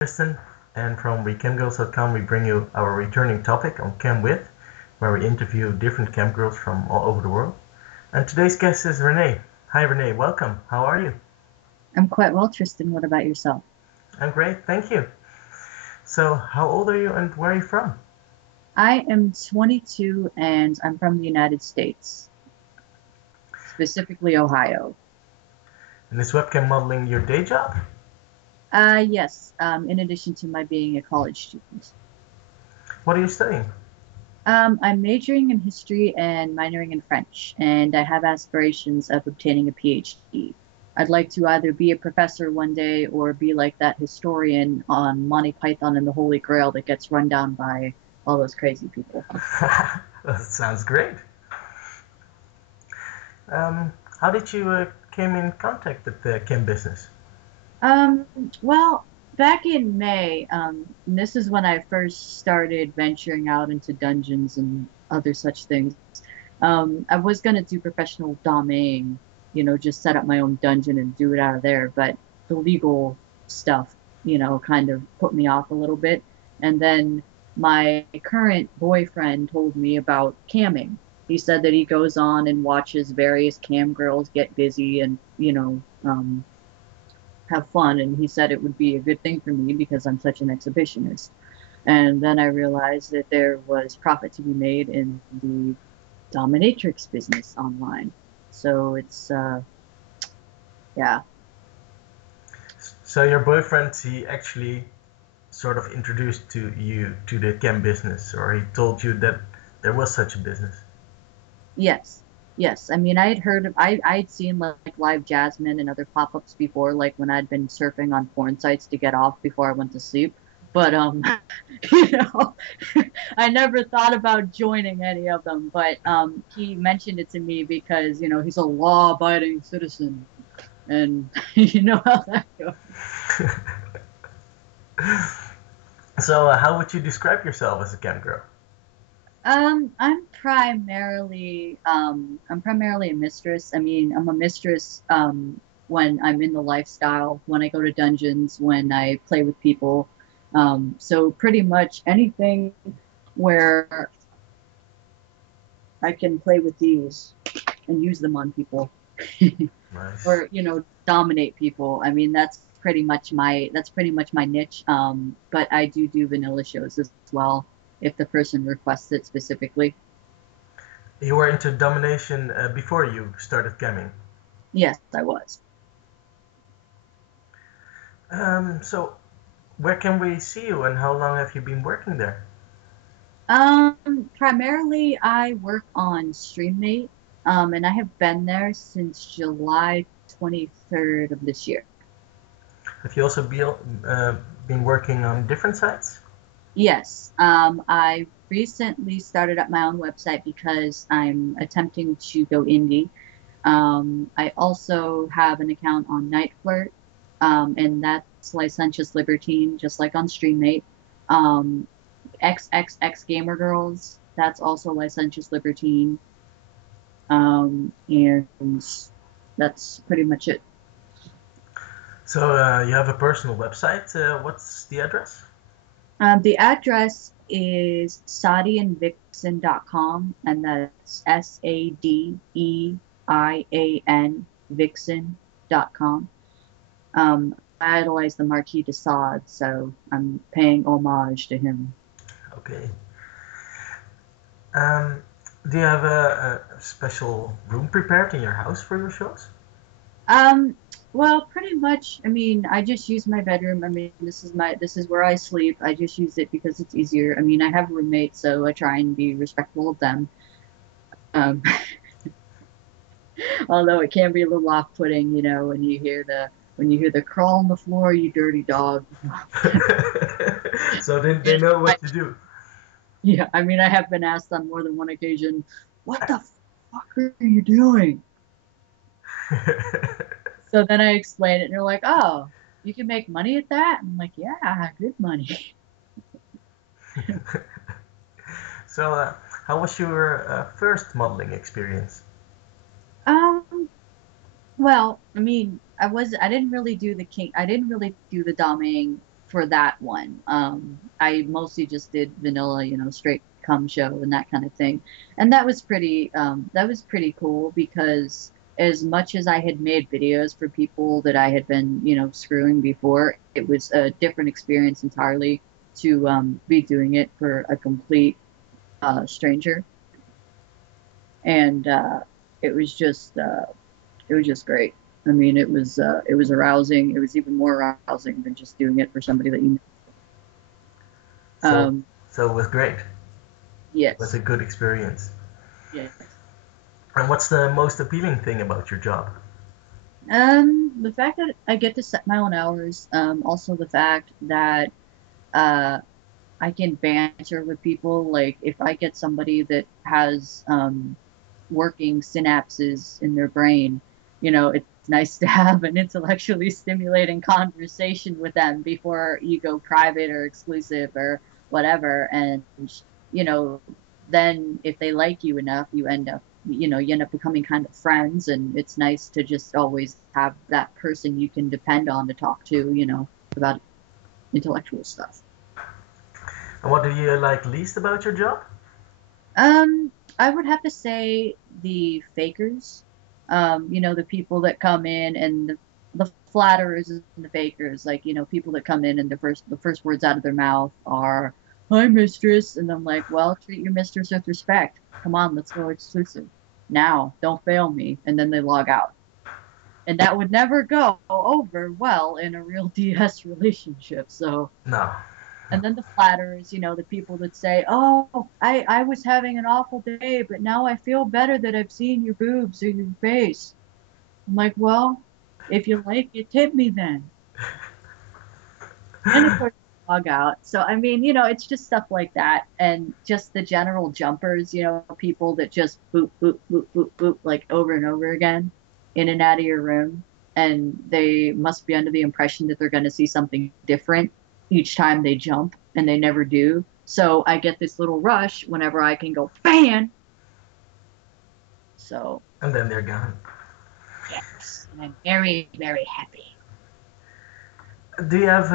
Tristan, and from WeCamgirls.com we bring you our returning topic on Cam With, where we interview different camgirls from all over the world. And today's guest is Renee. Hi Renee, welcome. How are you? I'm quite well, Tristan. What about yourself? I'm great, thank you. So, how old are you and where are you from? I am 22 and I'm from the United States, specifically Ohio. And is webcam modeling your day job? Yes, in addition to my being a college student. What are you studying? I'm majoring in history and minoring in French, and I have aspirations of obtaining a PhD. I'd like to either be a professor one day or be like that historian on Monty Python and the Holy Grail that gets run down by all those crazy people. That sounds great. How did you came in contact with the cam business? Um, well, back in May, and this is when I first started venturing out into dungeons and other such things. I was gonna do professional doming, just set up my own dungeon and do it out of there, but the legal stuff, kind of put me off a little bit. And then my current boyfriend told me about camming. He said that he goes on and watches various cam girls get busy and, have fun, and he said it would be a good thing for me because I'm such an exhibitionist. And then I realized that there was profit to be made in the dominatrix business online. So it's yeah. So your boyfriend, he actually sort of introduced to you to the cam business, or he told you that there was such a business? Yes. Yes. I mean, I had heard of I'd seen like live Jasmine and other pop-ups before, like when I'd been surfing on porn sites to get off before I went to sleep. But you know, I never thought about joining any of them, but he mentioned it to me because, he's a law-abiding citizen, and you know how that goes. So, how would you describe yourself as a cam girl? I'm primarily a mistress. I mean, I'm a mistress when I'm in the lifestyle, when I go to dungeons, when I play with people. So pretty much anything where I can play with these and use them on people Nice. or, dominate people. I mean, that's pretty much my niche. But I do vanilla shows as well if the person requests it specifically. You were into domination before you started camming. Yes, I was. So, where can we see you and how long have you been working there? Primarily I work on StreamMate, and I have been there since July 23rd of this year. Have you also been working on different sites? Yes, I recently started up my own website because I'm attempting to go indie. I also have an account on Night Flirt, and that's Licentious Libertine, just like on StreamMate. Um, XXX Gamer Girls, that's also Licentious Libertine. And that's pretty much it. So, you have a personal website. What's the address? The address is SadeianVixen.com, and that's SADEIAN Vixen.com. I idolize the Marquis de Sade, so I'm paying homage to him. Okay. Um, do you have a special room prepared in your house for your shows? Um, well, pretty much. I mean, I just use my bedroom. I mean, this is where I sleep. I just use it because it's easier. I mean, I have roommates, so I try and be respectful of them. Um, although it can be a little off-putting, when you hear the crawl on the floor, you dirty dog. So they know what to do. Yeah, I mean, I have been asked on more than one occasion, "What the fuck are you doing?" So then I explain it, and they're like, "Oh, you can make money at that?" And I'm like, "Yeah, good money." So, how was your first modeling experience? Um, well, I mean, I didn't really do the doming for that one. I mostly just did vanilla, straight cum show and that kind of thing, and that was pretty cool because as much as I had made videos for people that I had been, screwing before, it was a different experience entirely to be doing it for a complete stranger, and it was just great. I mean, it was arousing. It was even more arousing than just doing it for somebody that you know. So, Um, so it was great. It was a yes, good experience. yes. And what's the most appealing thing about your job? The fact that I get to set my own hours. Also the fact that uh, I can banter with people. Like if I get somebody that has working synapses in their brain, it's nice to have an intellectually stimulating conversation with them before you go private or exclusive or whatever. And, you know, then if they like you enough, you end up becoming kind of friends. And it's nice to just always have that person you can depend on to talk to, about intellectual stuff. And what do you like least about your job? I would have to say the fakers. The people that come in and the flatterers and the fakers, like, people that come in and the first words out of their mouth are, "Hi, mistress," and I'm like, "Well, treat your mistress with respect. Come on, let's go exclusive. Now, don't fail me." And then they log out. And that would never go over well in a real DS relationship. So No. and then the flatterers, the people that say, "Oh, I was having an awful day, but now I feel better that I've seen your boobs or your face." I'm like, "Well, if you like it, tip me then." And of course, log out. So, I mean, it's just stuff like that. And just the general jumpers, people that just boop, boop, boop, boop, boop, like over and over again in and out of your room. And they must be under the impression that they're going to see something different each time they jump, and they never do. So I get this little rush whenever I can go fan. So, And then they're gone. yes, and I'm very, very happy. Do you have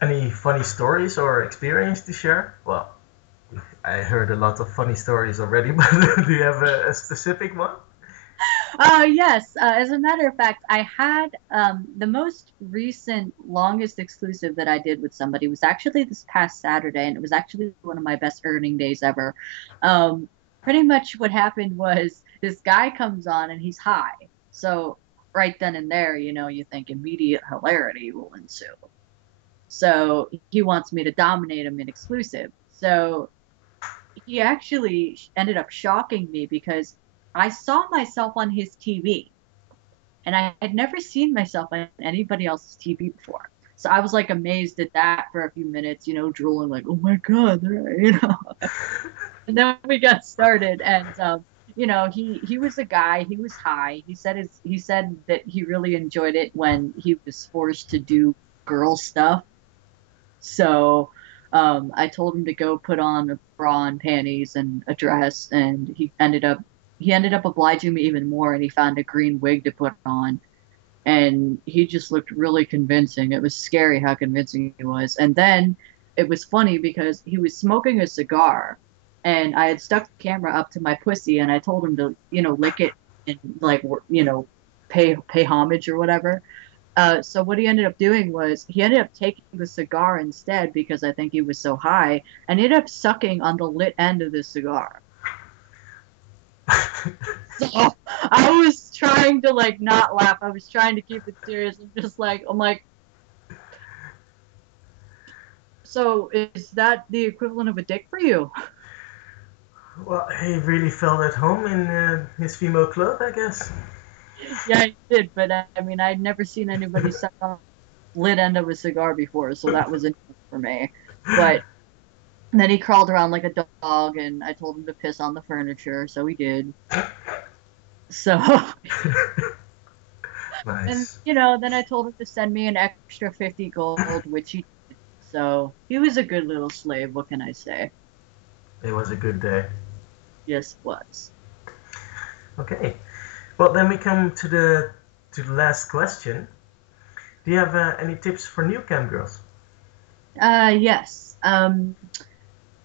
any funny stories or experience to share? Well, I heard a lot of funny stories already, but do you have a specific one? Yes. As a matter of fact, I had the most recent, longest exclusive that I did with somebody was actually this past Saturday, and it was actually one of my best earning days ever. Um, Pretty much what happened was this guy comes on and he's high. So right then and there, you think immediate hilarity will ensue. So he wants me to dominate him in exclusive. So he actually ended up shocking me because I saw myself on his TV and I had never seen myself on anybody else's TV before. So I was like amazed at that for a few minutes, drooling like, "Oh my God," And then we got started, and he was a guy. He was high. He said that he really enjoyed it when he was forced to do girl stuff. So I told him to go put on a bra and panties and a dress, and he ended up obliging me even more, and he found a green wig to put on, and he just looked really convincing. It was scary how convincing he was. And then it was funny because he was smoking a cigar, and I had stuck the camera up to my pussy, and I told him to, lick it and like, pay homage or whatever. So what he ended up doing was he ended up taking the cigar instead because I think he was so high, and ended up sucking on the lit end of the cigar. So I was trying to like not laugh. I was trying to keep it serious. I'm like, "So is that the equivalent of a dick for you?" Well, he really felt at home in his female clothes, I guess. Yeah, I did, but I mean, I'd never seen anybody suck on the lit end of a cigar before, so that was a new for me. But then he crawled around like a dog, and I told him to piss on the furniture, so he did. So, and Nice. then I told him to send me an extra 50 gold, which he did. So he was a good little slave. What can I say? It was a good day. Yes, it was. Okay. Well, then we come to the last question. Do you have any tips for new cam girls? Yes.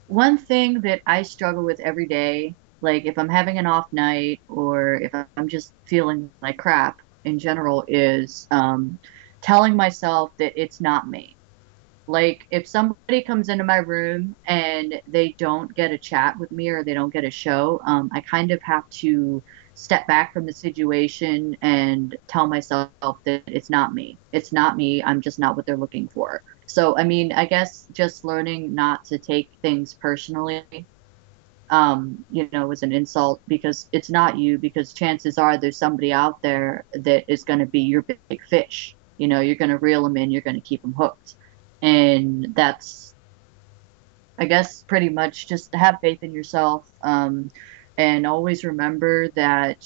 One thing that I struggle with every day, like if I'm having an off night or if I'm just feeling like crap in general, is telling myself that it's not me. Like if somebody comes into my room and they don't get a chat with me or they don't get a show, I kind of have to step back from the situation and tell myself that it's not me. It's not me. I'm just not what they're looking for. So, I mean, I guess just learning not to take things personally, is an insult because it's not you, because chances are there's somebody out there that is going to be your big fish. You're going to reel them in, you're going to keep them hooked. And that's, I guess, pretty much just have faith in yourself. And always remember that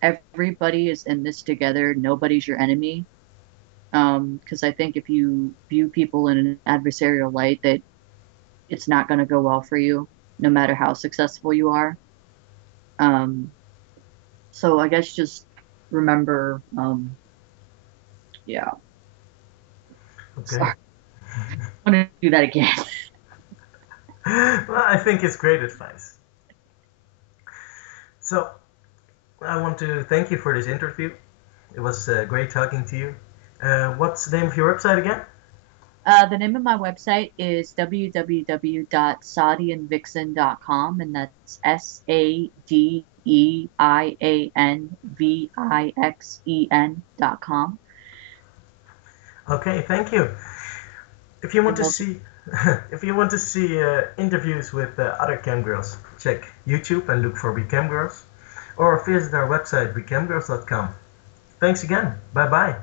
everybody is in this together. Nobody's your enemy. Because I think if you view people in an adversarial light, that it's not going to go well for you, no matter how successful you are. Um, so I guess just remember, yeah. Okay. Sorry, I want to do that again. Well, I think it's great advice. So, I want to thank you for this interview. It was great talking to you. What's the name of your website again? The name of my website is www.sadeianvixen.com, and that's SADEIANVIXEN.com. Okay, thank you. If you You're want to welcome. see, if you want to see interviews with other camgirls, check YouTube and look for WeCamgirls, or visit our website wecamgirls.com. Thanks again. Bye bye.